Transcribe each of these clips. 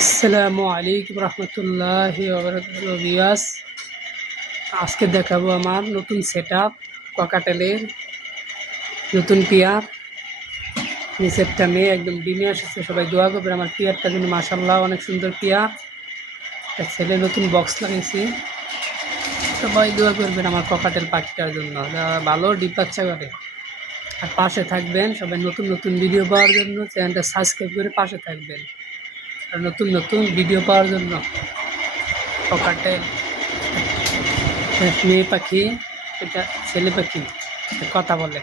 আসসালামু আলাইকুম রহমতুল্লাহি ওয়া বারাকাতুহু ভিউয়ার্স, আজকে দেখাবো আমার নতুন সেটআপ ককাটেলের নতুন পেয়ার। নিচেরটা মেয়ে একদম ডিমে এসেছে, সবাই দোয়া করবেন আমার পেয়ারটা যেন মাশাআল্লাহ অনেক সুন্দর পেয়ার। ছেলে নতুন বক্স লাগিয়েছি, সবাই দোয়া করবেন আমার ককাটেল পাখিটার জন্য, ভালো ডিম বাচ্চা করে। আর পাশে থাকবেন সবাই, নতুন নতুন ভিডিও পাওয়ার জন্য চ্যানেলটা সাবস্ক্রাইব করে পাশে থাকবেন। আর নতুন নতুন ভিডিও পাওয়ার জন্য ককাটেল মেয়ে পাখি, এটা ছেলে পাখি, কথা বলে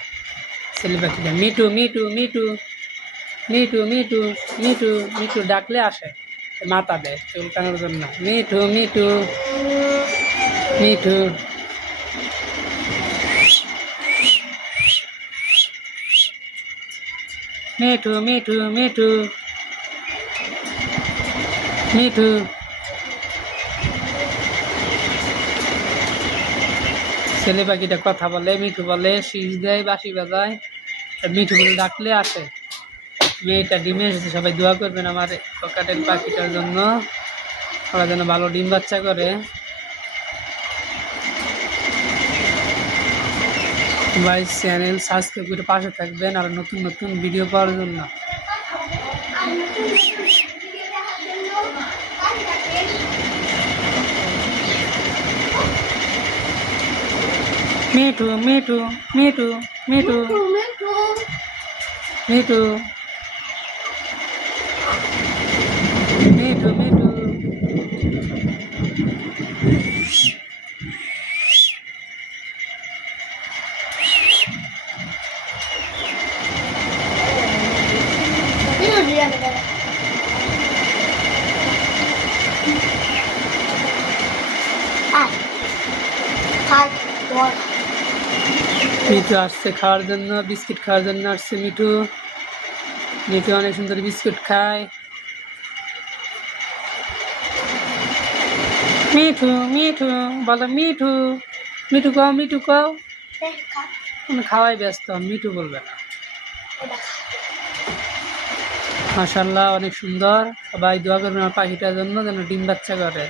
ছেলে পাখিটা মিঠু মিঠু মিঠু মিঠু মিঠু মিঠু মিঠু ডাকলে আসে, মাথা দেয় চুলকানোর জন্য। মিঠু মিঠু মিঠু মিঠু মিঠু মিঠু মিঠু ছেলে পাখিটা কথা বলে, মিঠু বলে, শীষ দেয়, বাঁশি বাজায়, মিঠু বলে ডাকলে আসে। মেয়েটা ডিমে এসেছে, সবাই দোয়া করবেন আমার ককাটেল পাখিটার জন্য, ওরা যেন ভালো ডিম বাচ্চা করে। ভাই চ্যানেল সাবস্ক্রাইব করে পাশে থাকবেন আর নতুন নতুন ভিডিও পাওয়ার জন্য। মিঠু মিঠু মিঠু মিঠু মিঠু মিঠু মিঠু মিঠু আসছে খাওয়ার জন্য, বিস্কিট খাওয়ার জন্য আসছে মিঠু। মিঠু অনেক সুন্দর বিস্কুট খায়। মিঠু মিঠু বলো, মিঠু মিঠু কও, মিঠু কও, খাওয়াই ব্যস্ত, মিঠু বলবে না। মাশাআল্লাহ অনেক সুন্দর, সবাই দোয়া করবেন আমার পাখিটার জন্য যেন ডিম বাচ্চা করে।